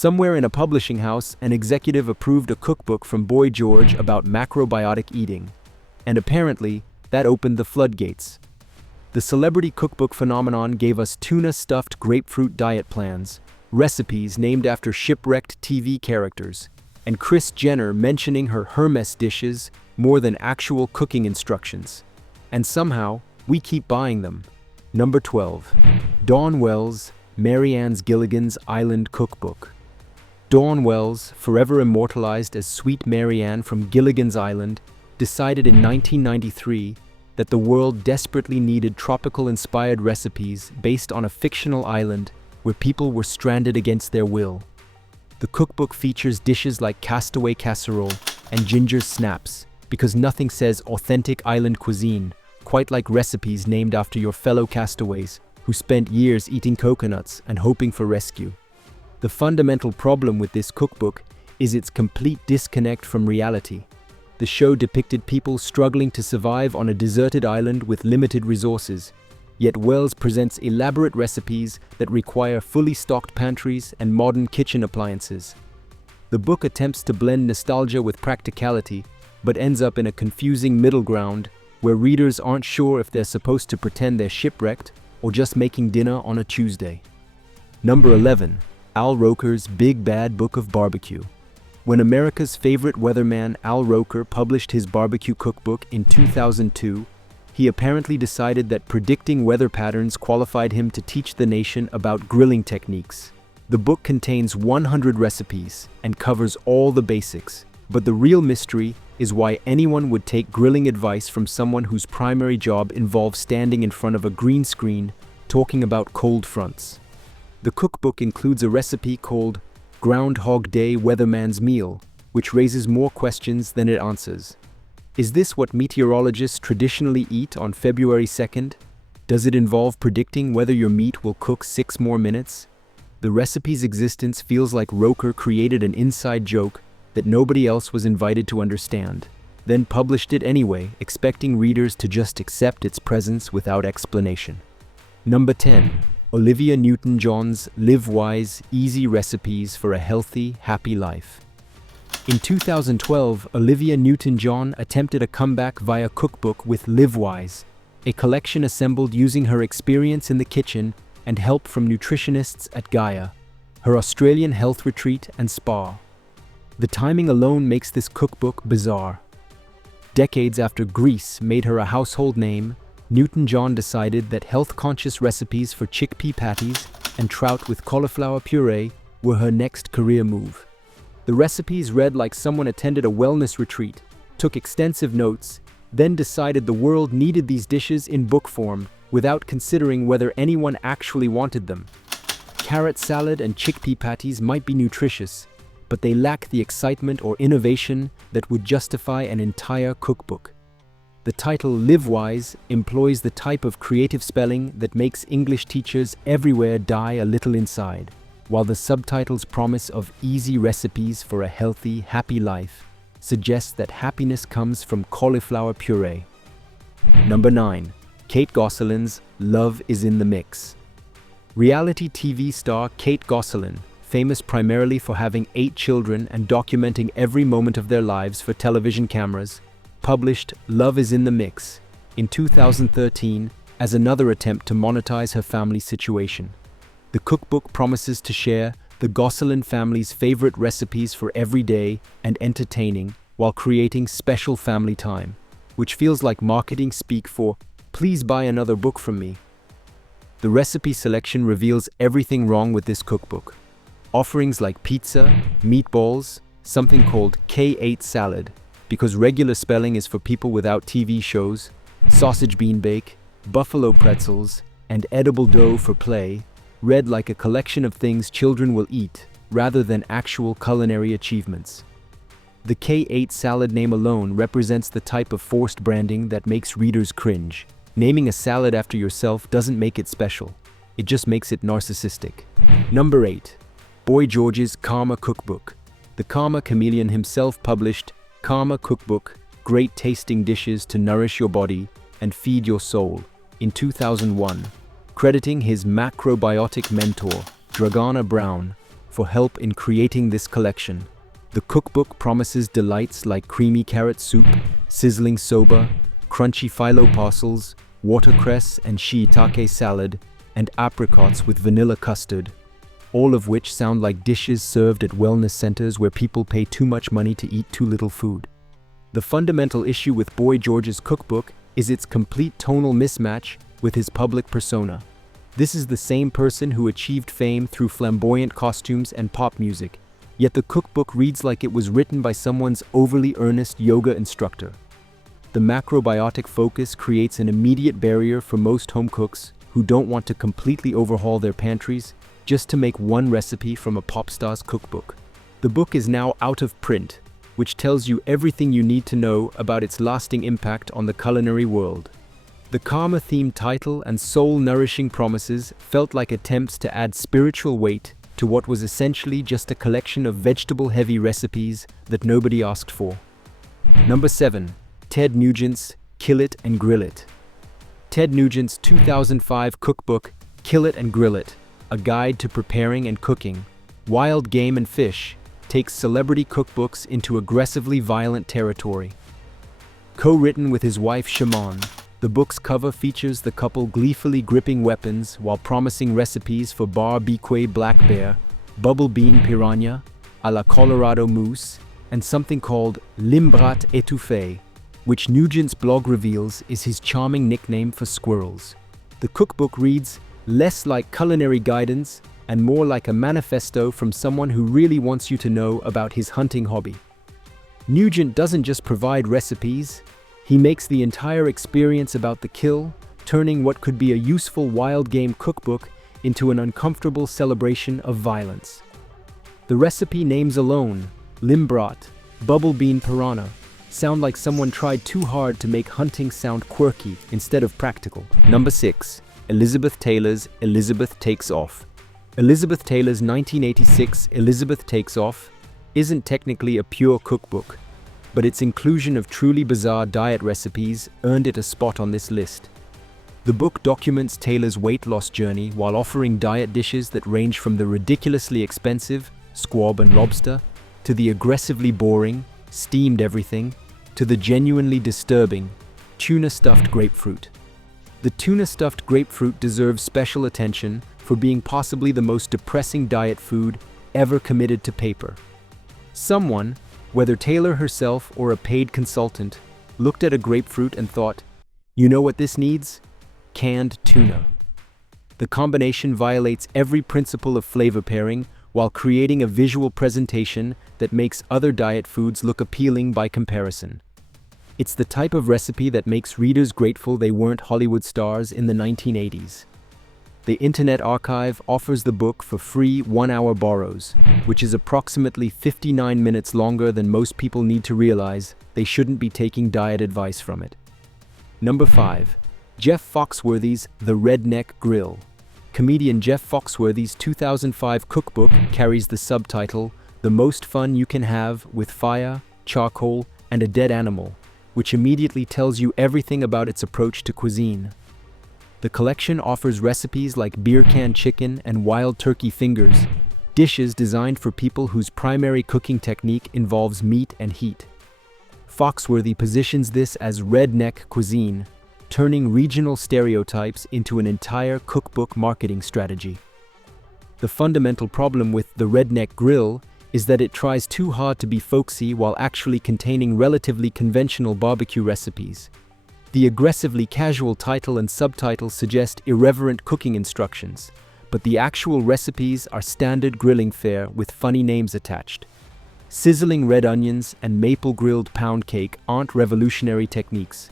Somewhere in a publishing house, an executive approved a cookbook from Boy George about macrobiotic eating. And apparently, that opened the floodgates. The celebrity cookbook phenomenon gave us tuna-stuffed grapefruit diet plans, recipes named after shipwrecked TV characters, and Kris Jenner mentioning her Hermès dishes more than actual cooking instructions. And somehow, we keep buying them. Number 12. Dawn Wells, Mary Ann Gilligan's Island Cookbook. Dawn Wells, forever immortalized as Sweet Mary Ann from Gilligan's Island, decided in 1993 that the world desperately needed tropical-inspired recipes based on a fictional island where people were stranded against their will. The cookbook features dishes like castaway casserole and ginger snaps, because nothing says authentic island cuisine quite like recipes named after your fellow castaways who spent years eating coconuts and hoping for rescue. The fundamental problem with this cookbook is its complete disconnect from reality. The show depicted people struggling to survive on a deserted island with limited resources, yet Wells presents elaborate recipes that require fully stocked pantries and modern kitchen appliances. The book attempts to blend nostalgia with practicality, but ends up in a confusing middle ground where readers aren't sure if they're supposed to pretend they're shipwrecked or just making dinner on a Tuesday. Number 11. Al Roker's Big Bad Book of Barbecue. When America's favorite weatherman Al Roker published his barbecue cookbook in 2002, he apparently decided that predicting weather patterns qualified him to teach the nation about grilling techniques. The book contains 100 recipes and covers all the basics, but the real mystery is why anyone would take grilling advice from someone whose primary job involves standing in front of a green screen talking about cold fronts. The cookbook includes a recipe called Groundhog Day Weatherman's Meal, which raises more questions than it answers. Is this what meteorologists traditionally eat on February 2nd? Does it involve predicting whether your meat will cook 6 more minutes? The recipe's existence feels like Roker created an inside joke that nobody else was invited to understand, then published it anyway, expecting readers to just accept its presence without explanation. Number 10. Olivia Newton-John's Live Wise, Easy Recipes for a Healthy, Happy Life. In 2012, Olivia Newton-John attempted a comeback via cookbook with Live Wise, a collection assembled using her experience in the kitchen and help from nutritionists at Gaia, her Australian health retreat and spa. The timing alone makes this cookbook bizarre. Decades after Grease made her a household name, Newton-John decided that health-conscious recipes for chickpea patties and trout with cauliflower puree were her next career move. The recipes read like someone attended a wellness retreat, took extensive notes, then decided the world needed these dishes in book form without considering whether anyone actually wanted them. Carrot salad and chickpea patties might be nutritious, but they lack the excitement or innovation that would justify an entire cookbook. The title Live Wise employs the type of creative spelling that makes English teachers everywhere die a little inside, while the subtitle's promise of easy recipes for a healthy, happy life suggests that happiness comes from cauliflower puree. Number 9. Kate Gosselin's Love is in the Mix. Reality TV star Kate Gosselin, famous primarily for having 8 children and documenting every moment of their lives for television cameras, published Love is in the Mix in 2013 as another attempt to monetize her family's situation. The cookbook promises to share the Gosselin family's favorite recipes for everyday and entertaining while creating special family time, which feels like marketing speak for, "Please buy another book from me." The recipe selection reveals everything wrong with this cookbook. Offerings like pizza, meatballs, something called K8 salad, because regular spelling is for people without TV shows, sausage bean bake, buffalo pretzels, and edible dough for play, read like a collection of things children will eat, rather than actual culinary achievements. The K8 salad name alone represents the type of forced branding that makes readers cringe. Naming a salad after yourself doesn't make it special, it just makes it narcissistic. Number 8. Boy George's Karma Cookbook. The Karma Chameleon himself published Karma Cookbook, Great Tasting Dishes to Nourish Your Body and Feed Your Soul, in 2001, crediting his macrobiotic mentor, Dragana Brown, for help in creating this collection. The cookbook promises delights like creamy carrot soup, sizzling soba, crunchy phyllo parcels, watercress and shiitake salad, and apricots with vanilla custard, all of which sound like dishes served at wellness centers where people pay too much money to eat too little food. The fundamental issue with Boy George's cookbook is its complete tonal mismatch with his public persona. This is the same person who achieved fame through flamboyant costumes and pop music, yet the cookbook reads like it was written by someone's overly earnest yoga instructor. The macrobiotic focus creates an immediate barrier for most home cooks who don't want to completely overhaul their pantries just to make one recipe from a pop star's cookbook. The book is now out of print, which tells you everything you need to know about its lasting impact on the culinary world. The karma-themed title and soul-nourishing promises felt like attempts to add spiritual weight to what was essentially just a collection of vegetable-heavy recipes that nobody asked for. Number 7. Ted Nugent's Kill It and Grill It. Ted Nugent's 2005 cookbook, Kill It and Grill It, a guide to preparing and cooking wild game and fish, takes celebrity cookbooks into aggressively violent territory. Co-written with his wife Shimon, the book's cover features the couple gleefully gripping weapons while promising recipes for barbecue black bear, bubble bean piranha, a la Colorado moose, and something called limbrat étouffée, which Nugent's blog reveals is his charming nickname for squirrels. The cookbook reads less like culinary guidance and more like a manifesto from someone who really wants you to know about his hunting hobby. Nugent doesn't just provide recipes, he makes the entire experience about the kill, turning what could be a useful wild game cookbook into an uncomfortable celebration of violence. The recipe names alone, limbrat, bubble bean piranha, sound like someone tried too hard to make hunting sound quirky instead of practical. Number 6. Elizabeth Taylor's Elizabeth Takes Off. Elizabeth Taylor's 1986 Elizabeth Takes Off isn't technically a pure cookbook, but its inclusion of truly bizarre diet recipes earned it a spot on this list. The book documents Taylor's weight loss journey while offering diet dishes that range from the ridiculously expensive squab and lobster to the aggressively boring steamed everything to the genuinely disturbing tuna-stuffed grapefruit. The tuna-stuffed grapefruit deserves special attention for being possibly the most depressing diet food ever committed to paper. Someone, whether Taylor herself or a paid consultant, looked at a grapefruit and thought, "You know what this needs? Canned tuna." The combination violates every principle of flavor pairing while creating a visual presentation that makes other diet foods look appealing by comparison. It's the type of recipe that makes readers grateful they weren't Hollywood stars in the 1980s. The Internet Archive offers the book for free 1-hour borrows, which is approximately 59 minutes longer than most people need to realize they shouldn't be taking diet advice from it. Number 5. Jeff Foxworthy's The Redneck Grill. Comedian Jeff Foxworthy's 2005 cookbook carries the subtitle, The Most Fun You Can Have with Fire, Charcoal, and a Dead Animal, which immediately tells you everything about its approach to cuisine. The collection offers recipes like beer can chicken and wild turkey fingers, dishes designed for people whose primary cooking technique involves meat and heat. Foxworthy positions this as redneck cuisine, turning regional stereotypes into an entire cookbook marketing strategy. The fundamental problem with The Redneck Grill is that it tries too hard to be folksy while actually containing relatively conventional barbecue recipes. The aggressively casual title and subtitle suggest irreverent cooking instructions, but the actual recipes are standard grilling fare with funny names attached. Sizzling red onions and maple-grilled pound cake aren't revolutionary techniques.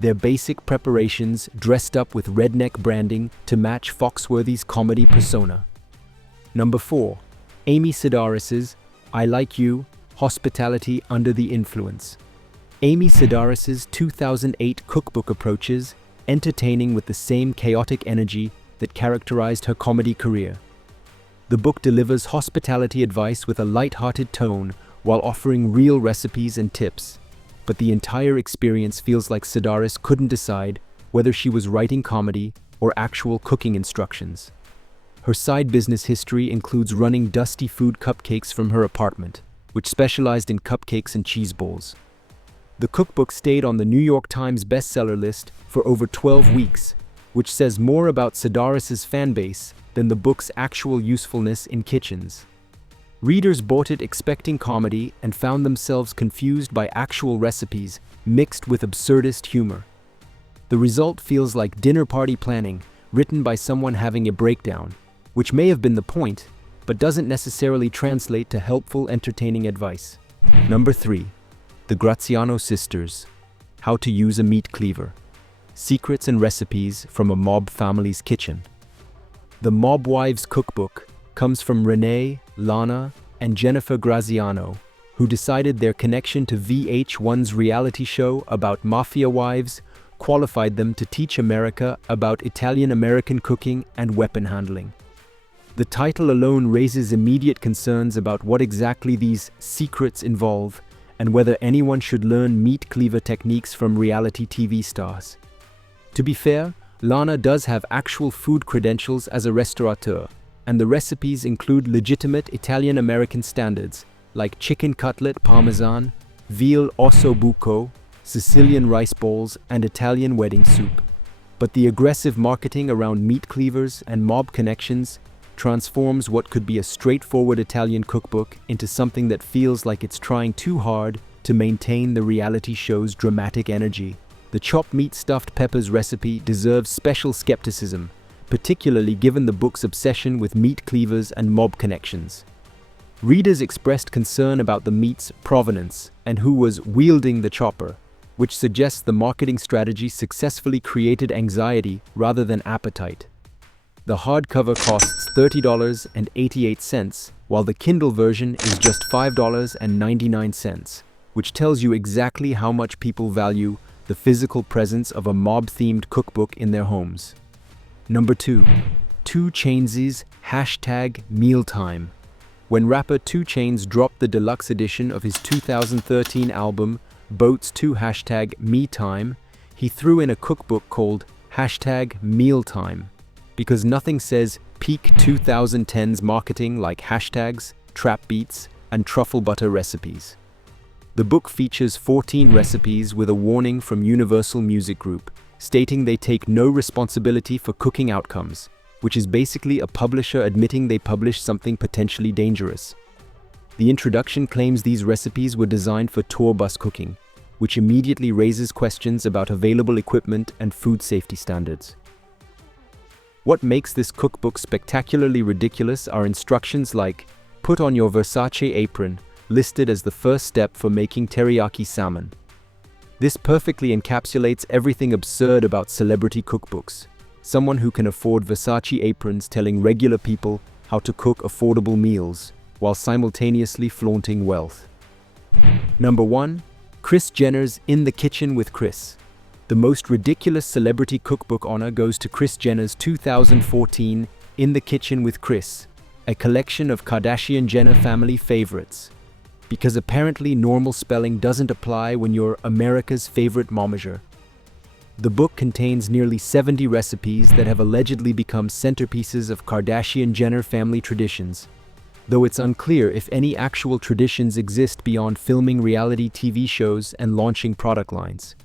They're basic preparations dressed up with redneck branding to match Foxworthy's comedy persona. Number 4. Amy Sedaris's I Like You, Hospitality Under the Influence. Amy Sedaris's 2008 cookbook approaches entertaining with the same chaotic energy that characterized her comedy career. The book delivers hospitality advice with a light-hearted tone while offering real recipes and tips, but the entire experience feels like Sedaris couldn't decide whether she was writing comedy or actual cooking instructions. Her side business history includes running Dusty Food Cupcakes from her apartment, which specialized in cupcakes and cheese balls. The cookbook stayed on the New York Times bestseller list for over 12 weeks, which says more about Sedaris's fan base than the book's actual usefulness in kitchens. Readers bought it expecting comedy and found themselves confused by actual recipes mixed with absurdist humor. The result feels like dinner party planning written by someone having a breakdown, which may have been the point, but doesn't necessarily translate to helpful, entertaining advice. Number 3. The Graziano Sisters. How to Use a Meat Cleaver. Secrets and Recipes from a Mob Family's Kitchen. The Mob Wives Cookbook comes from Renee, Lana, and Jennifer Graziano, who decided their connection to VH1's reality show about mafia wives qualified them to teach America about Italian-American cooking and weapon handling. The title alone raises immediate concerns about what exactly these secrets involve and whether anyone should learn meat cleaver techniques from reality TV stars. To be fair, Lana does have actual food credentials as a restaurateur, and the recipes include legitimate Italian-American standards like chicken cutlet parmesan, veal osso buco, Sicilian rice balls, and Italian wedding soup. But the aggressive marketing around meat cleavers and mob connections transforms what could be a straightforward Italian cookbook into something that feels like it's trying too hard to maintain the reality show's dramatic energy. The chopped meat stuffed peppers recipe deserves special skepticism, particularly given the book's obsession with meat cleavers and mob connections. Readers expressed concern about the meat's provenance and who was wielding the chopper, which suggests the marketing strategy successfully created anxiety rather than appetite. The hardcover costs $30.88, while the Kindle version is just $5.99, which tells you exactly how much people value the physical presence of a mob-themed cookbook in their homes. Number 2. 2 Chainz's #Mealtime. When rapper 2 Chainz dropped the deluxe edition of his 2013 album Boats 2 #MeTime, he threw in a cookbook called #Mealtime, because nothing says peak 2010s marketing like hashtags, trap beats, and truffle butter recipes. The book features 14 recipes with a warning from Universal Music Group, stating they take no responsibility for cooking outcomes, which is basically a publisher admitting they published something potentially dangerous. The introduction claims these recipes were designed for tour bus cooking, which immediately raises questions about available equipment and food safety standards. What makes this cookbook spectacularly ridiculous are instructions like, "Put on your Versace apron," listed as the first step for making teriyaki salmon. This perfectly encapsulates everything absurd about celebrity cookbooks. Someone who can afford Versace aprons telling regular people how to cook affordable meals, while simultaneously flaunting wealth. Number 1. Kris Jenner's In the Kitchen with Kris. The most ridiculous celebrity cookbook honor goes to Kris Jenner's 2014 In the Kitchen with Kris, a collection of Kardashian-Jenner family favorites. Because apparently normal spelling doesn't apply when you're America's favorite momager. The book contains nearly 70 recipes that have allegedly become centerpieces of Kardashian-Jenner family traditions, though it's unclear if any actual traditions exist beyond filming reality TV shows and launching product lines.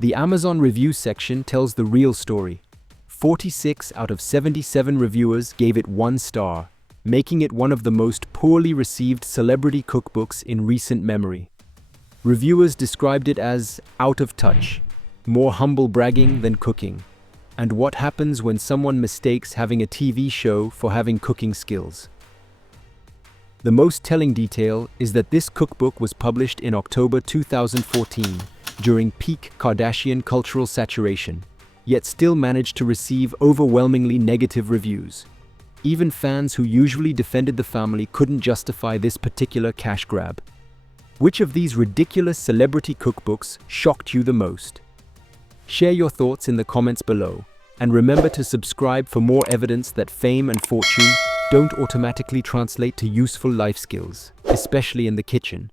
The Amazon review section tells the real story. 46 out of 77 reviewers gave it 1 star, making it one of the most poorly received celebrity cookbooks in recent memory. Reviewers described it as out of touch, more humble bragging than cooking, and what happens when someone mistakes having a TV show for having cooking skills. The most telling detail is that this cookbook was published in October 2014, during peak Kardashian cultural saturation, yet still managed to receive overwhelmingly negative reviews. Even fans who usually defended the family couldn't justify this particular cash grab. Which of these ridiculous celebrity cookbooks shocked you the most? Share your thoughts in the comments below, and remember to subscribe for more evidence that fame and fortune don't automatically translate to useful life skills, especially in the kitchen.